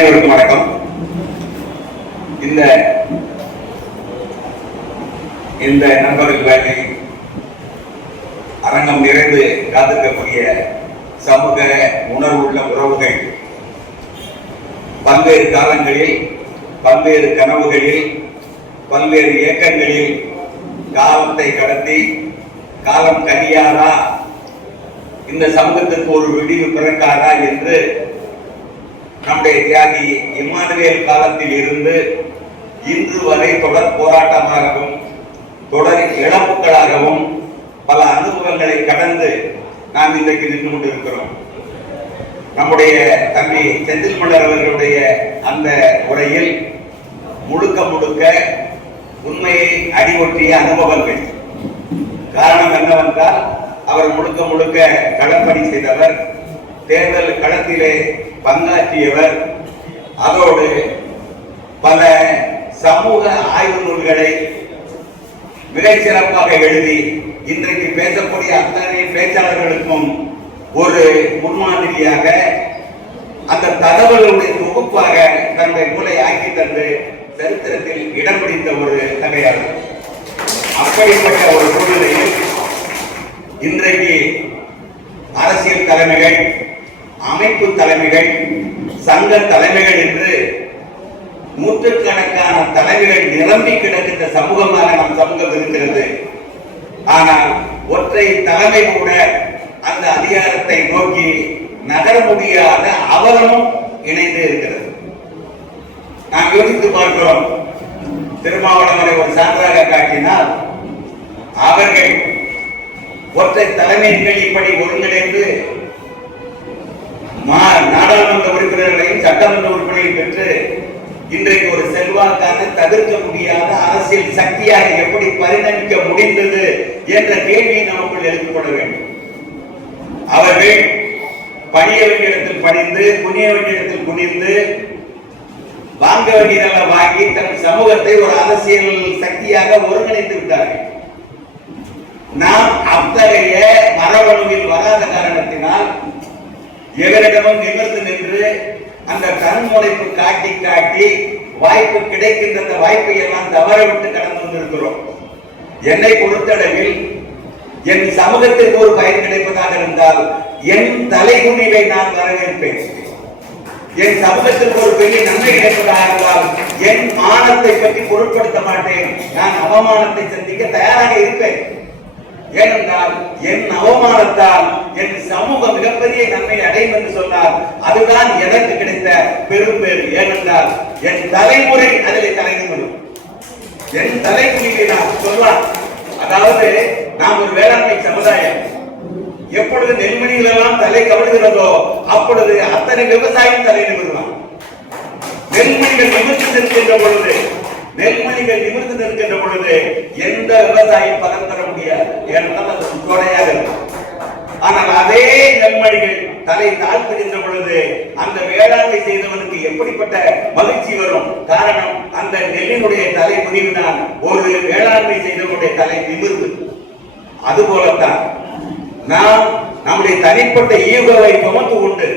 அனைவருக்கும் வணக்கம். இந்த இந்த நண்பர்கள் வேலை அரங்கம் நிறைந்து காத்திருக்கக்கூடிய சமூக உணர்வுள்ள உறவுகள் பல்வேறு காலங்களில் பல்வேறு கனவுகளில் பல்வேறு இயக்கங்களில் காலத்தை கடத்தி காலம் கனியாரா இந்த சமூகத்திற்கு ஒரு விடிவு பிறக்காரா என்று நம்முடைய தியாகி இம்மானுவேல் காலத்தில் இருந்து இன்று வரை தொடர் போராட்டமாகவும் தொடர் இழப்புகளாகவும் பல அனுபவங்களை கடந்து நாம் இன்றைக்கு நின்று கொண்டிருக்கிறோம். நம்முடைய தம்பி செந்தில்மலர் அவர்களுடைய அந்த உரையில் முழுக்க முழுக்க உண்மையை அடிவொற்றிய அனுபவங்கள். காரணம் என்னவென்றால் அவர் முழுக்க முழுக்க களப்பணி செய்தவர். தேர்தல் களத்திலே பங்காற்றியவர். அதோடு பல சமூக ஆய்வு நூல்களை மிகச் சிறப்பாக எழுதி இன்றைக்கு பேசக்கூடிய அத்தனை பேச்சாளர்களுக்கும் ஒரு முன்மாதிரியாக அந்த தகவல்களுடைய தொகுப்பாக தன்னுடைய மூளை ஆக்கி தந்து சரித்திரத்தில் இடம் பிடித்த ஒரு தகையாளர் அப்படிப்பட்ட ஒரு சூழ்நிலையில் இன்றைக்கு அரசியல் தலைமைகள் அமைப்பு தலைமைகள் சங்க தலைமைகள் என்று நூற்றுக்கணக்கான தலைமைகள் நிரம்பி கிடக்கின்ற சமூகமாக நம் சமூகம் இருக்கிறது. ஆனால் ஒற்றை தலைமை கூட அந்த அதிகாரத்தை நோக்கி நகர முடியாத அவலமும் இணைந்து இருக்கிறது. நாம் யோசித்து பார்க்கிறோம். திருமாவளவனை ஒரு சான்றாக காட்டினால் அவர்கள் ஒற்றை தலைமைகள் இப்படி ஒருங்கிணைந்து நாடாளுமன்ற உறுப்பினர்களையும் சட்டமன்ற உறுப்பினரையும் பெற்று இன்றைக்கு ஒரு செல்வாக்கான தவிர்க்க முடியாத அரசியல் சக்தியாக எப்படி பரிணமிக்க முடிந்தது என்ற கேள்வியை நமக்குள் எழுப்பப்பட வேண்டும். அவர்கள் பணிய வேண்டிய இடத்தில் பணிந்து குனிய வேண்டிய இடத்தில் குனிந்து வாங்க வேண்டியதெல்லாம் வாங்கி தன் சமூகத்தை ஒரு அரசியல் சக்தியாக ஒருங்கிணைத்து விட்டார்கள். நாம் அத்தகைய மரபணுவில் வராத காரணத்தினால் எவரிடமும் நிமிர்ந்து நின்று அந்த கண்முனைப்பு காட்டி காட்டி வாய்ப்பு கிடைக்கின்ற அந்த வாய்ப்பை எல்லாம் தவற விட்டு கடந்து வந்திருக்கிறோம். என்னை பொறுத்தளவில் என் சமூகத்திற்கு ஒரு பயன் கிடைப்பதாக இருந்தால் என் தலைகுனிவை நான் வரவேற்பேன். என் சமூகத்திற்கு ஒரு பெரிய நன்மை கிடைப்பதாக இருந்தால் என் மானத்தை பற்றி பொருட்படுத்த மாட்டேன். நான் அவமானத்தை சந்திக்க தயாராக இருப்பேன். ஏனென்றால் என் அவமானத்தால் என் சமூகம் மிகப்பெரிய நன்மை அடையும் என்று சொன்னார் அதுதான் எனக்கு கிடைத்த பெரும் பேர் ஏனென்றால் என் தலைமுறை அதில் தலைநிமிரும். என் தலைமுறையை நான் சொல்லலாம். அதாவது நாம் ஒரு வேளாண்மை சமுதாயம். எப்பொழுது நெல்மணிகள் எல்லாம் தலை கவிழ்கிறதோ அப்பொழுது அத்தனை விவசாயம் தலை நிமிர்வான். நெல்மணிகள் நிமிர்ந்து நிற்கின்ற பொழுது நெல்மணிகள் நிமிர்ந்து நிற்கின்ற பொழுது எந்த விவசாயம் பலன் தர முடியாது. ஏனென்றால் அது கொடையாக இருக்கும். ஆனால் அதே நெல்மணிகள் தலை தாழ்த்துகின்ற பொழுது அந்த வேளாண்மை செய்தவனுக்கு எப்படிப்பட்ட மகிழ்ச்சி வரும்? காரணம் அந்த நெல்லினுடைய தலை முடிவுதான் ஒரு வேளாண்மை செய்தவனுடைய தலை நிமிர்ந்து அதுபோலத்தான் நாம் நம்முடைய தனிப்பட்ட ஈகோவை சுமந்து உண்டு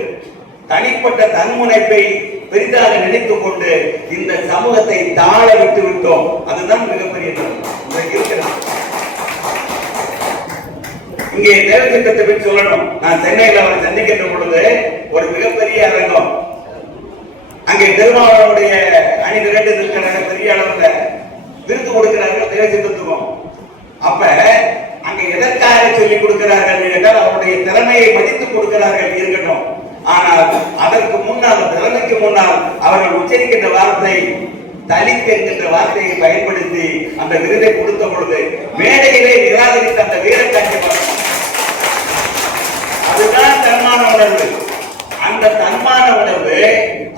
தனிப்பட்ட தன்முனைப்பை பெரிதாக நினைத்துக் கொண்டு இந்த சமூகத்தை தாழ விட்டு விட்டோம் அதுதான் மிகப்பெரிய தவறு. இன்றைக்கு இருக்கிறது இங்கே பற்றி சொல்லணும். நான் சென்னையில் அவரை சந்திக்கின்ற பொழுது ஒரு மிகப்பெரிய அரங்கம். அங்கே திருமாவளவுடைய அணி திரண்டு இருக்கிற பெரிய அளவுல விருது கொடுக்கிறார்கள் தேவசித்தத்துவம் அப்ப அங்க எதற்காக சொல்லிக் கொடுக்கிறார்கள் என்றால் அவருடைய திறமையை மதித்து கொடுக்கிறார்கள் இருக்கட்டும் ஆனால் அதற்கு முன்னால் திறமைக்கு முன்னால் அவர்கள் உச்சரிக்கின்ற வார்த்தை தலித் என்கின்ற வார்த்தையை பயன்படுத்தி அந்த விருதை கொடுத்த பொழுது மேடையிலே நிராகரித்த அந்த வீரர் பார்க்கணும் அதுதான் தன்மான உணர்வு. அந்த தன்மான உணர்வு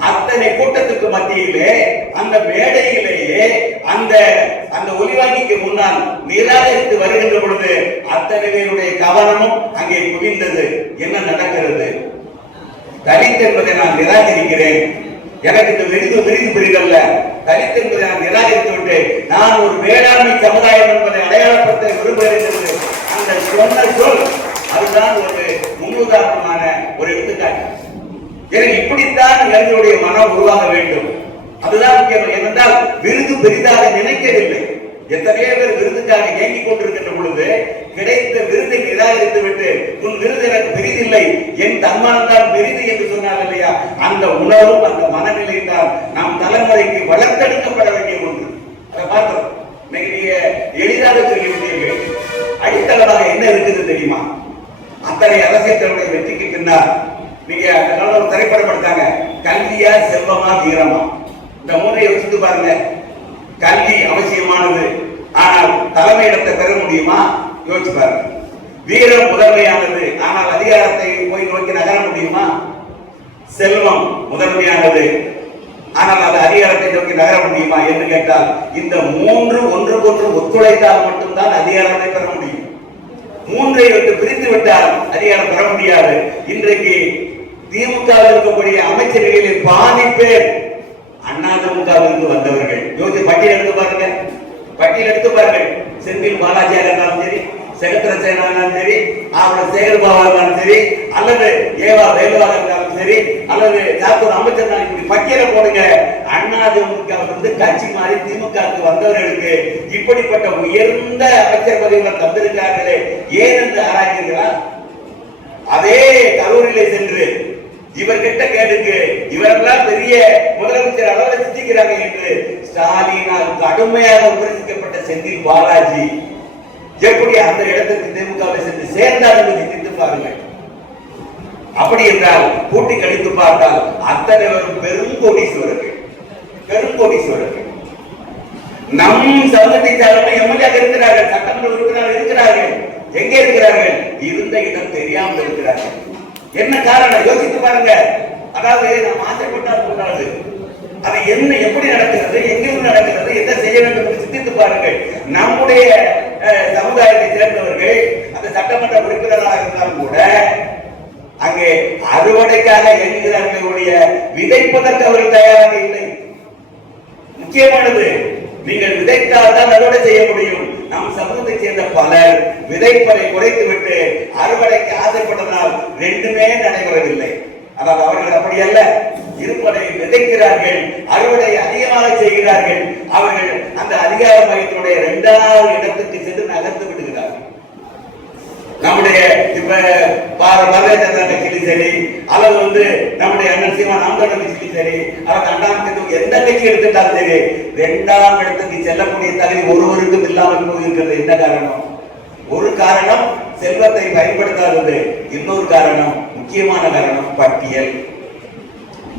அத்தனை கூட்டத்துக்கு மத்தியிலே அந்த மேடையிலேயே அந்த அந்த ஒலிவாங்கிக்கு முன்னால் நிராகரித்து வருகின்ற பொழுது அத்தனை பேருடைய கவனமும் அங்கே குவிந்தது. என்ன நடக்கிறது? தலித் என்பதை நான் நிராகரிக்கிறேன். எனக்கு இந்த விருது விருது புரிதல்ல. தலித் என்பதை நான் நிராகரித்து விட்டு நான் ஒரு வேளாண்மை சமுதாயம் என்பதை அடையாளப்படுத்த விரும்புகிறேன் என்று அந்த சொன்ன சொல். அதுதான் ஒரு முன்னுதாரணமான ஒரு எடுத்துக்காட்டு. எனவே இப்படித்தான் இளைஞருடைய மனம் உருவாக வேண்டும். அதுதான் முக்கியம். ஏனென்றால் விருது பெரிதாக நினைக்கவில்லை. எத்தனையோ பேர் விருதுக்காக இயங்கிக் கொண்டிருக்கின்ற பொழுது கிடைத்த விருதை நிராகரித்து விட்டு உன் விருது எனக்கு பெரிதில்லை. என் தன்மானம் தான் பெரிது என்று சொன்னார் இல்லையா? அந்த உணர்வும் அந்த மனநிலை தான் நம் தலைமுறைக்கு வளர்த்தெடுக்கப்பட வேண்டிய ஒன்று. அதை பார்த்தோம். இன்னைக்கு நீங்க எளிதாக சொல்லிவிட்டீர்கள். அடித்தளமாக என்ன இருக்குது தெரியுமா? அத்தனை அரசியல் தலைவருடைய வெற்றிக்கு பின்னால் நீங்க அந்த ஒரு திரைப்படம் எடுத்தாங்க கல்வியா செல்வமா வீரமா? இந்த மூன்றை யோசித்து பாருங்க. கல்வி அவசியமானது. ஆனால் தலைமையிடத்தை பெற முடியுமா? யோசிச்சு பாருங்க வீரம் முதன்மையானது. ஆனால் அதிகாரத்தை போய் நோக்கி நகர முடியுமா? செல்வம் முதன்மையானது. ஆனால் அது அதிகாரத்தை நோக்கி நகர முடியுமா என்று கேட்டால் இந்த மூன்று ஒன்றுக்கொன்று ஒத்துழைத்தால் மட்டும்தான் அதிகாரத்தை பெற முடியும். மூன்றை விட்டு பிரித்து விட்டால் அதிகாரம் பெற முடியாது. இன்றைக்கு திமுக இருக்கக்கூடிய அமைச்சர்களில் பாதி பேர் அதிமுகவிலிருந்து வந்தவர்கள். யோசி பட்டியல் எடுத்து பாருங்க. பட்டியல் எடுத்து பாருங்கள் செந்தில் பாலாஜியாக இருந்தாலும் சரி செகத்திர சேனா சரி அவரோட சேகர் இருந்தாலும் சரி அல்லது ஏவா வேலுவாக இருந்தாலும் சரி அல்லது சாத்தூர் அமைச்சர் இப்படி பட்டியலை போடுங்க. அதிமுக வந்து கட்சி மாறி திமுகவுக்கு வந்தவர்களுக்கு இப்படிப்பட்ட உயர்ந்த அமைச்சர் பதவிகளை தந்திருக்கிறார்களே. ஏன் என்று ஆராய்ந்தீர்களா? அதே கல்லூரியில சென்று இவர்கிட்ட கேளுங்க இவரெல்லாம் பெரிய முதலமைச்சர் அளவில் சிந்திக்கிறாங்க என்று ஸ்டாலினால் கடுமையாக விமர்சிக்கப்பட்ட செந்தில் பாலாஜி எப்படி அந்த இடத்துக்கு திமுகவை சென்று சேர்ந்தார் என்று சிந்தித்து பாருங்கள் அப்படி என்றால் கூட்டி கழித்து பார்த்தால் அத்தனை பேரும் பெரும் கோடீஸ்வரர்கள் பெரும் கோடீஸ்வரர்கள் நம் சமூகத்தை சார்ந்த எம்எல்ஏ இருக்கிறார்கள் சட்டமன்ற உறுப்பினர்கள் இருக்கிறார்கள். எங்கே இருக்கிறார்கள்? இருந்த இடம் தெரியாமல் இருக்கிறார்கள். என்ன காரணம்? யோசித்து பாருங்க. அதாவது நாம் ஆசைப்பட்டால் கூடாது அது என்ன எப்படி நடக்கிறது எங்கிருந்து நடக்கிறது என்ன செய்ய வேண்டும் என்று சிந்தித்து பாருங்கள். நம்முடைய அஹ், சமுதாயத்தை சேர்ந்தவர்கள் அந்த சட்டமன்ற உறுப்பினராக இருந்தாலும் கூட அங்கே அறுவடைக்காக எண்ணுகிறார்களுடைய விதைப்பதற்கு அவர்கள் தயாராக இல்லை. முக்கியமானது நீங்கள் விதைத்தால் தான் அறுவடை செய்ய முடியும். நம் சமூகத்தைச் சேர்ந்த பலர் விதைப்பதை குறைத்து விட்டு அறுவடைக்கு ஆசைப்பட்டதால் ரெண்டுமே நடைபெறவில்லை. அதாவது அவர்கள் அப்படி அல்ல. இருப்பதை விதைக்கிறார்கள் அறுவடை அதிகமாக செய்கிறார்கள். அவர்கள் அந்த அதிகார மையத்தினுடைய இரண்டாவது இடத்துக்கு சென்று நகர்ந்து விடுகிறார்கள். நம்முடைய இப்ப பார- பாரதிய கட்சியிலும் சரி அல்லது வந்து நம்முடைய அண்ணன் சீமா நாம் கட்சியிலும் சரி அல்லது அண்ணாமத்திலும் எந்த கட்சி எடுத்துட்டாலும் சரி இரண்டாம் இடத்துக்கு செல்லக்கூடிய தகுதி ஒருவருக்கும் இல்லாமல் போயிருக்கிறது. என்ன காரணம்? ஒரு காரணம் செல்வத்தை பயன்படுத்தாதது. இன்னொரு காரணம் முக்கியமான காரணம் பட்டியல்.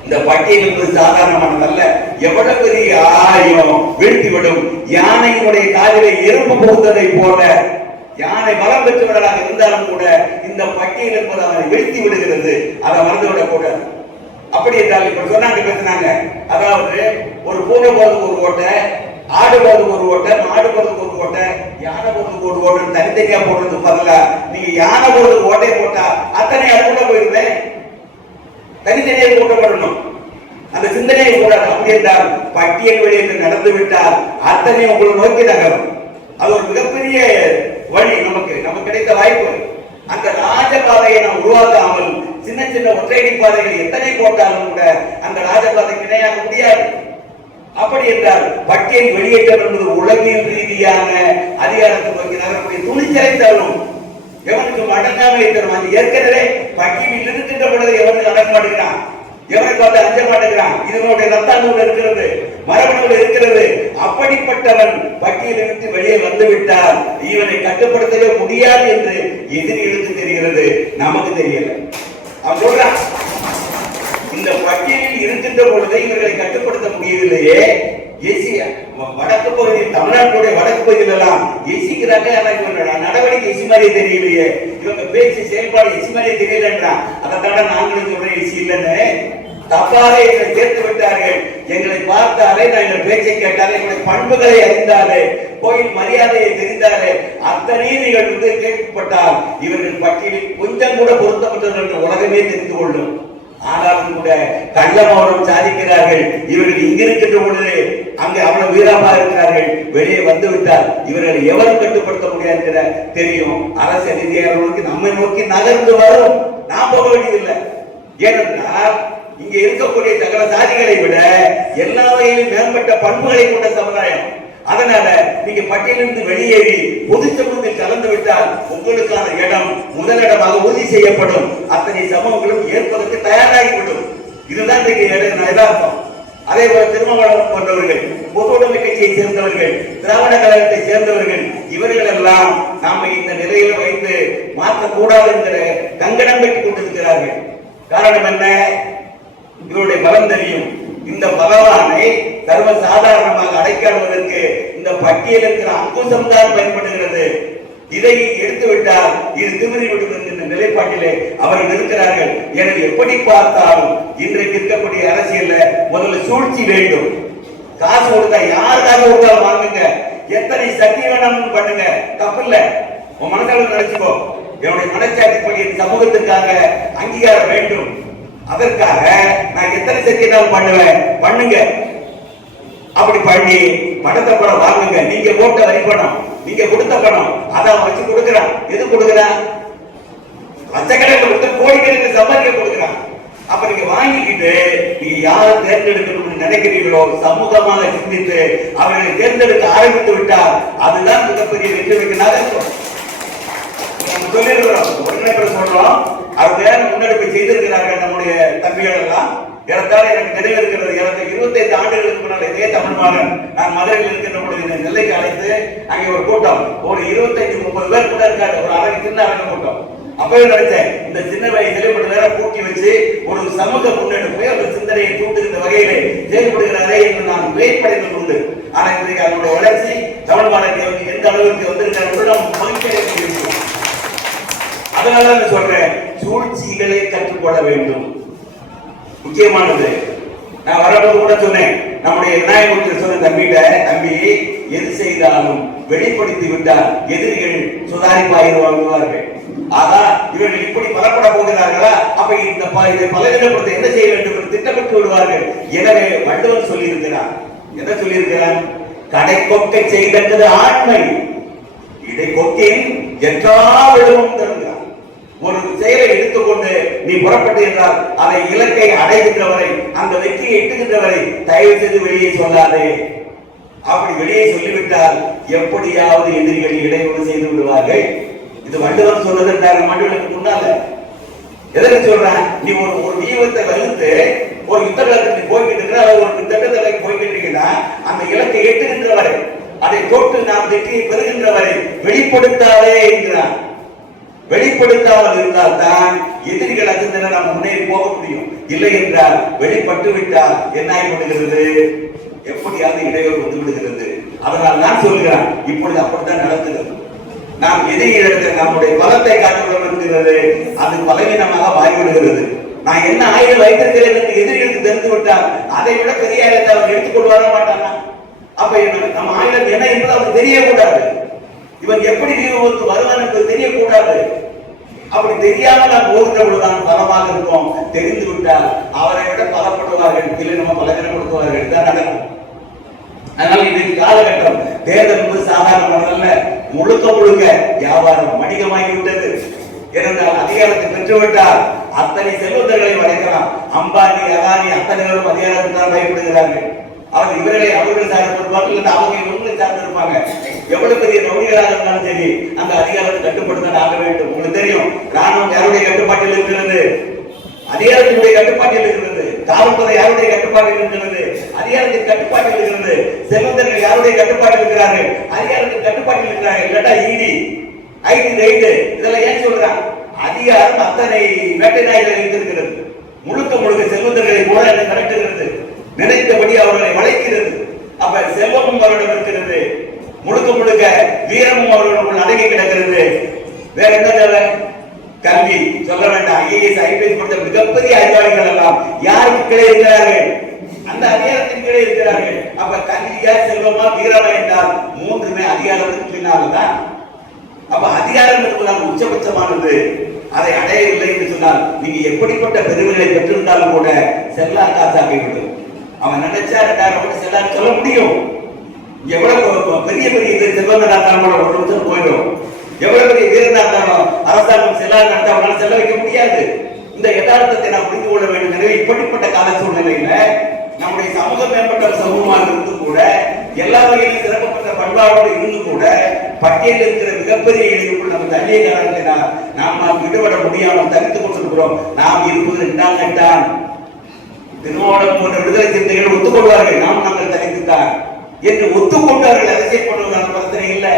இந்த பட்டியல் என்பது சாதாரணமானதல்ல எவ்வளவு பெரிய ஆயம் வீழ்த்திவிடும். யானையினுடைய காலிலே எறும்பு புகுந்ததை போல யானை பலம் பெற்றவர்களாக இருந்தாலும் கூட இந்த பட்டியல் என்பது அவரை வீழ்த்தி விடுகிறது. அதை மறந்துவிடக் கூடாது. அப்படி என்றால் இப்ப சொன்னாங்க பேசினாங்க. அதாவது ஒரு பூனை போது ஒரு ஓட்டை ஆடு போறதுக்கு ஒரு ஓட்டை மாடு போறதுக்கு ஒரு ஓட்டை யானை போறதுக்கு ஒரு ஓட்டை தனித்தனியா போடுறதுக்கு பதிலா நீங்க யானை போறதுக்கு ஓட்டை போட்டா அத்தனை அதுக்குள்ள போயிருந்தேன் தனித்தனியாக கூட்டப்படணும். அந்த சிந்தனையை கூட அப்படி என்றால் பட்டியல் வெளியில் நடந்து விட்டால் அத்தனை உங்களை நோக்கி நகரும். அது ஒரு மிகப்பெரிய வழி நமக்கு நமக்கு கிடைத்த வாய்ப்பு. அந்த ராஜபாதையை நாம் உருவாக்காமல் சின்ன சின்ன ஒற்றையடி பாதைகள் எத்தனை போட்டாலும் கூட அந்த ராஜபாதை இணையாக முடியாது. அப்படி என்றால் பட்டியல் வெளியேற்றம் என்பது உலகியல் ரீதியான அதிகாரத்தை நோக்கி நகரக்கூடிய துணிச்சலை தரும் எவனுக்கு மடங்காமலை தரும்? அது ஏற்கனவே பட்டியலில் இருக்கின்ற பொழுது எவனுக்கு அடங்க மாட்டேங்கிறான்? எவனுக்கு வந்து அஞ்ச மாட்டேங்கிறான்? இதனுடைய ரத்தானூல் இருக்கிறது மரபணுவில் இருக்கிறது. அப்படிப்பட்டவன் பட்டியலை விட்டு வெளியே வந்து விட்டால் இவனை கட்டுப்படுத்தவே முடியாது என்று எதிரிகளுக்கு தெரிகிறது. நமக்கு தெரியல. அவன் சொல்றான். இந்த பட்டியலில் இருக்கின்ற பொழுது இவர்களை கட்டுப்படுத்த முடியவில்லையே. ஏசியா வடக்கு பகுதியில் தமிழ்நாட்டுடைய வடக்கு பகுதியில் எல்லாம் எசிக்கிறாங்க இவங்க நடவடிக்கை எசி மாதிரியே தெரியலையே இவங்க பேச்சு செயல்பாடு எசி மாதிரியே தெரியலன்றா அதை தானே நாங்களும் சொல்றேன் எசி இல்லைன்னு. தப்பாக எங்களை சேர்த்து விட்டார்கள். எங்களை பார்த்தாலே நான் எங்கள் பேச்சை கேட்டாலே எங்களுடைய பண்புகளை அறிந்தாலே கோயில் மரியாதையை தெரிந்தாலே அத்தனையும் நீங்கள் வந்து கேட்கப்பட்டால் இவர்கள் பட்டியலில் கொஞ்சம் கூட பொருத்தப்பட்டது என்று உலகமே தெரிந்து கொள்ளும். ஆனாலும் கூட கள்ளமௌனம் சாதிக்கிறார்கள். இவர்கள் இங்க இருக்கின்ற பொழுது அங்கே அவ்வளவு வீரமா இருக்கிறார்கள். வெளியே வந்து விட்டால் இவர்களை எவரும் கட்டுப்படுத்த முடியாது தெரியும். அரசு ரீதியாக நம்மை நோக்கி நகர்ந்து வரும். நாம் போக வேண்டியதில்லை. ஏனென்றால் இங்க இருக்கக்கூடிய சகல சாதிகளை விட எல்லா வகையிலும் மேம்பட்ட பண்புகளை கொண்ட சமுதாயம். அதனால நீங்க பட்டியலிருந்து வெளியேறி பொது சமூகத்தில் கலந்து விட்டால் உங்களுக்கான இடம் முதலிடமாக உறுதி செய்யப்படும். அத்தனை சமூகங்களும் ஏற்பதற்கு தயாராகிவிடும். இதுதான் இன்றைக்கு எதார்த்தம் அதே போல திருமணம் போன்றவர்கள் பொது உடைமை கட்சியை சேர்ந்தவர்கள் திராவிட கழகத்தை சேர்ந்தவர்கள் இவர்கள் எல்லாம் நாம இந்த நிலையில வைத்து மாற்றக்கூடாது என்கிற கங்கணம் கட்டிக் கொண்டிருக்கிறார்கள். காரணம் என்ன? இவருடைய பலம் தெரியும். இந்த பகவானை சர்வ சாதாரணமாக அடைக்காடுவதற்கு இந்த பட்டியல் இருக்கிற அங்குசம் தான் பயன்படுகிறது. இதை எடுத்து விட்டால் இது திமிரி விடும் என்ற நிலைப்பாட்டிலே அவர்கள் இருக்கிறார்கள் எனவே எப்படி பார்த்தாலும் இன்றைக்கு இருக்கக்கூடிய அரசியல்ல முதல்ல சூழ்ச்சி வேண்டும். காசு கொடுத்தா யாருக்காக கொடுத்தாலும் வாங்குங்க. எத்தனை சக்தி வேணாலும் பண்ணுங்க. தப்பு இல்ல. உன் மனசால நினைச்சுக்கோ. என்னுடைய மனச்சாட்சிப்படி பள்ளியின் சமூகத்திற்காக அங்கீகாரம் அதற்காக நான் எத்தனை சக்தினாலும் பண்ணுவேன்? பண்ணுங்க. அப்படி பண்ணி பணத்தை பணம் வாங்குங்க. நீங்க போட்ட வரி பணம் நீங்க கொடுத்த பணம் அதை அவன் வச்சு கொடுக்குறான். எது கொடுக்குறான்? லட்சக்கணக்கில் கொடுத்து கோடிக்கணக்கு சம்பாதிக்க கொடுக்குறான். அப்ப நீங்க வாங்கிக்கிட்டு நீங்க யாரை தேர்ந்தெடுக்கணும்னு நினைக்கிறீர்களோ சமூகமாக சிந்தித்து அவர்களை தேர்ந்தெடுக்க ஆரம்பித்து விட்டால் அதுதான் மிகப்பெரிய வெற்றி வைக்கிறதாக இருக்கும். நம்ம சொல்லியிருக்கிறோம். உடனே சொல்றோம். அவர்கள் முன்னெடுப்பு செய்திருக்கிறார்கள் நம்முடைய தம்பிகள் எல்லாம். ஏறத்தாழ எனக்கு நினைவு இருக்கிறது. எனக்கு இருபத்தைந்து ஆண்டுகளுக்கு முன்னால் இதே தமிழ்மாறன் நான் மதுரையில் இருக்கின்ற பொழுது என்னை நெல்லைக்கு அழைத்து அங்கே ஒரு கூட்டம் ஒரு இருபத்தைந்து முப்பது பேர் கூட இருக்காரு ஒரு அரங்கு சின்ன அரங்க கூட்டம். அப்பவே நினைத்தேன் இந்த சின்ன வயதிலே கொஞ்ச நேரம் கூட்டி வச்சு ஒரு சமூக முன்னெடுப்பை ஒரு சிந்தனையை தூண்டுகின்ற வகையிலே செயல்படுகிறாரே என்று நான் வியப்படைந்தது உண்டு ஆனா இன்றைக்கு அதனுடைய வளர்ச்சி தமிழ் மாநில எந்த அளவுக்கு வந்திருக்கிறார் என்று நாம் மகிழ்ச்சி அதனால நான் சொல்றேன் சூழ்ச்சிகளை கற்றுக்கொள்ள வேண்டும். முக்கியமானது. நான் வரும்போது கூட சொன்னேன் நம்முடைய விநாயகமூர்த்தி சொன்ன தம்பிகிட்ட தம்பி எது செய்தாலும் வெளிப்படுத்தி விட்டால் எதிரிகள் சுதாரிப்பாயிருவார்கள் ஆதான் இவர்கள் இப்படி பலப்பட போகிறார்களா? அப்ப இந்த இதை பலவீனப்படுத்த என்ன செய்ய வேண்டும் என்று திட்டமிட்டு விடுவார்கள். எனவே வள்ளுவன் சொல்லியிருக்கிறான். என்ன சொல்லியிருக்கிறான்? கடை கொக்கை செய்தது ஆண்மை. இதை கொக்கின் எற்றா விழுவும் தருகிறான் ஒரு செயலை எடுத்துக்கொண்டு நீ புறப்பட்டு என்றால் அதை இலக்கை அடைகின்றவரை அந்த வெற்றியை எட்டுகின்றவரை தயவு செய்து வெளியே சொல்லாதே. அப்படி வெளியே சொல்லிவிட்டால் எப்படியாவது எதிரிகள் இடையூறு செய்து விடுவார்கள். இது வள்ளுவன் சொன்னது ரெண்டாயிரம் ஆண்டுகளுக்கு முன்னால எதற்கு சொல்றேன் நீ ஒரு ஒரு வியூகத்தை வகுத்து ஒரு யுத்த காலத்துக்கு நீ போய்கிட்டு இருக்கிற ஒரு திட்டத்தை போய்கிட்டு இருக்கீங்கன்னா அந்த இலக்கை எட்டுகின்றவரை அதை தொட்டு நாம் வெற்றியை பெறுகின்றவரை வெளிப்படுத்தாதே என்கிறான் வெளிப்படுத்தாமல் இருந்தால் தான் எதிரிகள் அச்சந்திர நம்ம முன்னேறி போக முடியும். இல்லை என்றால் வெளிப்பட்டு விட்டால் என்ன ஆகிவிடுகிறது எப்படியாவது இடையூறு வந்து விடுகிறது அதனால் நான் சொல்கிறேன் இப்பொழுது அப்படித்தான் நடத்துகிறது நாம் எதிரிகளுக்கு நம்முடைய பலத்தை காட்டுகிறோம் என்கிறது அது பலவீனமாக மாறிவிடுகிறது. நான் என்ன ஆயுதம் வைத்திருக்கிறேன் என்று எதிரிகளுக்கு தெரிந்து விட்டால் அதை விட பெரிய ஆயுதத்தை அவன் எடுத்துக்கொண்டு வர மாட்டானா? அப்ப நம்ம ஆயுதம் என்ன என்பது அவனுக்கு தெரியக்கூடாது. இவன் எப்படி நீதிபதிக்கு வருவான் என்பது தெரியக்கூடாது. அப்படி தெரியாமல் நாம் போகின்ற பொழுதுதான் பலமாக இருக்கும் தெரிந்து விட்டால் அவரை விட பலப்படுவார்கள் இல்லை நம்ம பலவீனப்படுத்துவார்கள் தான் நடக்கும். அதனால இன்றைக்கு காலகட்டம் தேர்தல் என்பது சாதாரணமானதல்ல முழுக்க முழுக்க வியாபாரம் வணிகமாகி விட்டது ஏனென்றால் அதிகாரத்தை பெற்றுவிட்டால் அத்தனை செல்வந்தர்களை வளைக்கலாம் அம்பானி அதானி அத்தனை பேரும் அதிகாரத்துக்கு தான் பயப்படுகிறார்கள். அவர் இவர்களை அவர்கள் சார்ந்திருப்பார்கள் இல்லை அவங்க இவங்களை சார்ந்திருப்பாங்க எவ்வளவு பெரிய ரவுடிகளாக இருந்தாலும் சரி அந்த அதிகாரத்தை கட்டுப்படுத்த ஆக வேண்டும். உங்களுக்கு தெரியும் ராணுவம் யாருடைய கட்டுப்பாட்டில் இருக்கிறது? அதிகாரத்தினுடைய கட்டுப்பாட்டில் இருக்கிறது. காவல்துறை யாருடைய கட்டுப்பாட்டில் இருக்கிறது? அதிகாரத்தின் கட்டுப்பாட்டில் இருக்கிறது. செல்வந்தர்கள் யாருடைய கட்டுப்பாட்டில் இருக்கிறார்கள்? அதிகாரத்தின் கட்டுப்பாட்டில் இருக்கிறார்கள். இல்லாட்டா இடி ஐடி ரைடு இதெல்லாம் ஏன் சொல்றான் அதிகாரம் அத்தனை வேட்டை நாய்களை வைத்திருக்கிறது. முழுக்க முழுக்க செல்வந்தர்களை போல அதை மிரட்டுகிறது. நினைத்தபடி அவர்களை வளைக்கிறது அப்ப செல்வமும் அவரிடம் இருக்கிறது. முழுக்க முழுக்க வீரமும் அவர்களுக்குள் அடங்கி கிடக்கிறது. வேற என்ன தேவை? கல்வி சொல்ல வேண்டாம். ஐஏஎஸ் ஐபிஎஸ் கொடுத்த மிகப்பெரிய அறிவாளிகள் எல்லாம் யாருக்கு கீழே இருக்கிறார்கள்? அந்த அதிகாரத்தின் கீழே இருக்கிறார்கள். அப்ப கல்வியா செல்வமா வீரமா என்றால் மூன்றுமே அதிகாரத்துக்கு பின்னால்தான் அப்ப அதிகாரம் என்பதால் உச்சபட்சமானது. அதை அடையவில்லை என்று சொன்னால் நீங்க எப்படிப்பட்ட பெருமைகளை பெற்றிருந்தாலும் கூட செல்லா காசாகிவிடும் அவன் நினைச்சா ரெண்டாயிரம் கோடி செல்லான்னு சொல்ல முடியும். எவ்வளவு பெரிய பெரிய இது செல்வந்தா இருந்தாலும் ஒரு நிமிஷம் போயிடும். எவ்வளவு பெரிய வீரனா இருந்தாலும் அரசாங்கம் செல்லாத நடத்த அவங்களால செல்ல வைக்க முடியாது. இந்த யதார்த்தத்தை நாம் புரிந்து கொள்ள வேண்டும். எனவே இப்படிப்பட்ட கால சூழ்நிலையில நம்முடைய சமூக மேம்பட்ட சமூகமாக இருந்து கூட எல்லா வகையிலும் சிறக்கப்பட்ட பண்பாடோடு இருந்து கூட பட்டியலில் இருக்கிற மிகப்பெரிய இழிவுக்குள் நம்ம தள்ளிய காரணத்தை நாம் நாம் விடுபட முடியாமல் தடுத்துக் கொண்டிருக்கிறோம். நாம் இருப்பது இரண்டாம் கட்டான் திருமாவளம் போன்ற விடுதலை சிந்தைகள் ஒத்துக்கொள்வார்கள். நாம் நாங்கள் தலைத்துத்தான் என்று ஒத்துக்கொண்டார்கள். அரசியல் பண்ணுவதான பிரச்சனை இல்லை.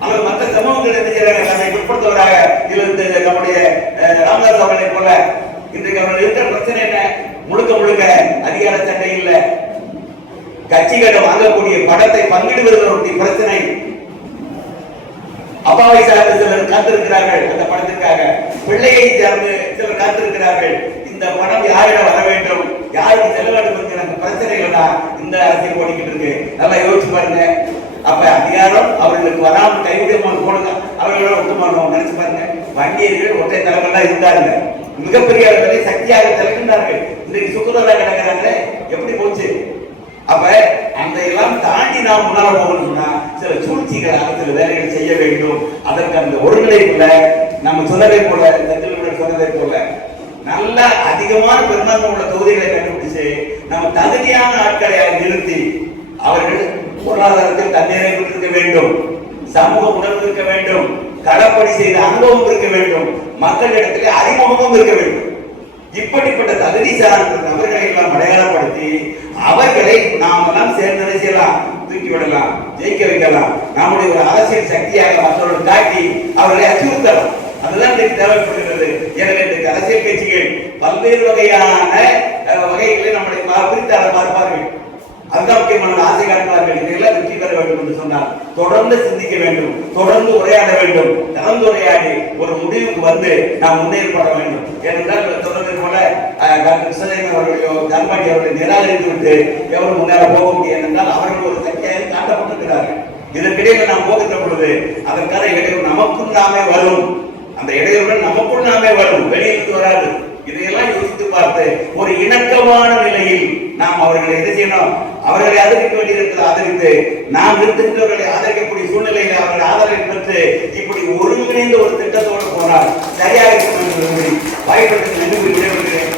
ஆனால் மற்ற சமூகங்கள் என்ன செய்யறாங்க நம்மை பிற்படுத்துவராக இருந்து நம்முடைய அஹ், ராமதாஸ் அவர்களை போல இன்றைக்கு அவர்கள் இருக்கிற பிரச்சனை என்ன? முழுக்க முழுக்க அதிகார சண்டை இல்லை. கட்சிகளிடம் வாங்கக்கூடிய பணத்தை பங்கிடுவதற்கு பிரச்சனை. அப்பாவை சார்ந்த சிலர் காத்திருக்கிறார்கள். அந்த படத்திற்காக பிள்ளையை சார்ந்து சிலர் காத்திருக்கிறார்கள். இந்த பணம் யாரிடம் வர வேண்டும்? யாருக்கு செல்ல வேண்டும் என்கிற அந்த பிரச்சனைகள் தான் இந்த அரசியல் ஓடிக்கிட்டு இருக்கு. நல்லா யோசிச்சு பாருங்க. அப்ப அதிகாரம் அவர்களுக்கு வராமல் கைவிடாமல் போடுங்க. அவர்களோட ஒட்டுமானோம் நினைச்சு பாருங்க. வண்டியர்கள் ஒற்றை தலைமையில இருந்தாங்க மிகப்பெரிய அளவில் சக்தியாக திறக்கின்றார்கள் இன்றைக்கு சுக்குநூறா கிடக்கிறாங்களே எப்படி போச்சு? அப்ப அந்த எல்லாம் தாண்டி நாம் முன்னால போகணும்னா சில சூழ்ச்சிகளாக சில வேலைகள் செய்ய வேண்டும். அதற்கு அந்த ஒருங்கிணைப்புல நம்ம சொல்லவே போல இந்த சொன்னதை போல நல்ல அதிகமான பெரும்பான்மை உள்ள தொகுதிகளை கண்டுபிடிச்சு நம்ம தகுதியான ஆட்களை நிறுத்தி அவர்கள் பொருளாதாரத்தில் தண்ணீரை இருக்க வேண்டும் சமூக உணர்வு இருக்க வேண்டும் களப்பணி செய்த அனுபவம் இருக்க வேண்டும் மக்களிடத்தில் அறிமுகமும் இருக்க வேண்டும். இப்படிப்பட்ட தகுதி சார்ந்த நபர்களை எல்லாம் அடையாளப்படுத்தி அவர்களை நாம் எல்லாம் சேர்ந்து செய்யலாம் தூக்கி விடலாம் ஜெயிக்க வைக்கலாம். நம்முடைய ஒரு அரசியல் சக்தியாக மற்றவர்கள் காட்டி அவர்களை அச்சுறுத்தலாம். அதுதான் இன்றைக்கு தேவைப்படுகிறது. எனவே இன்றைக்கு அரசியல் கட்சிகள் பல்வேறு வகையான வகைகளை நம்முடைய பிரித்து பிரித்தாளர் பார்ப்பார்கள். அதுதான் முக்கியமான ஆசை காட்டுவார்கள். இதையெல்லாம் வெற்றி பெற வேண்டும் என்று சொன்னால் தொடர்ந்து சிந்திக்க வேண்டும் தொடர்ந்து உரையாட வேண்டும். கலந்துரையாடி ஒரு முடிவுக்கு வந்து நாம் முன்னேற்பட வேண்டும். ஏனென்றால் தொடர்ந்து போல அஹ், டாக்டர் கிருஷ்ணதேவன் அவர்களையோ தர்மாடி அவர்களை நிராகரித்து விட்டு எவரும் முன்னேற போக முடியாது என்றால் அவர்கள் ஒரு சக்தியாக காட்டப்பட்டிருக்கிறார்கள். இதற்கிடையில் நாம் போகின்ற பொழுது அதற்கான இடையூறு நமக்கும் நாமே வரும். அந்த இடையூறுகள் நமக்குள் நாமே வரும் வெளியிலிருந்து வராது. இதையெல்லாம் யோசித்து பார்த்து ஒரு இணக்கமான நிலையில் நாம் அவர்களை எது செய்யணும்? அவர்களை ஆதரிக்க வேண்டியிருக்கிறது ஆதரித்து நாம் இருக்கின்றவர்களை ஆதரிக்கக்கூடிய சூழ்நிலையில் அவர்கள் ஆதரவை பெற்று இப்படி ஒருங்கிணைந்த ஒரு திட்டத்தோடு போனால் சரியாக இருக்கும் என்று விரும்பி வாய்ப்பதற்கு நன்றி விடைபெறுகிறேன்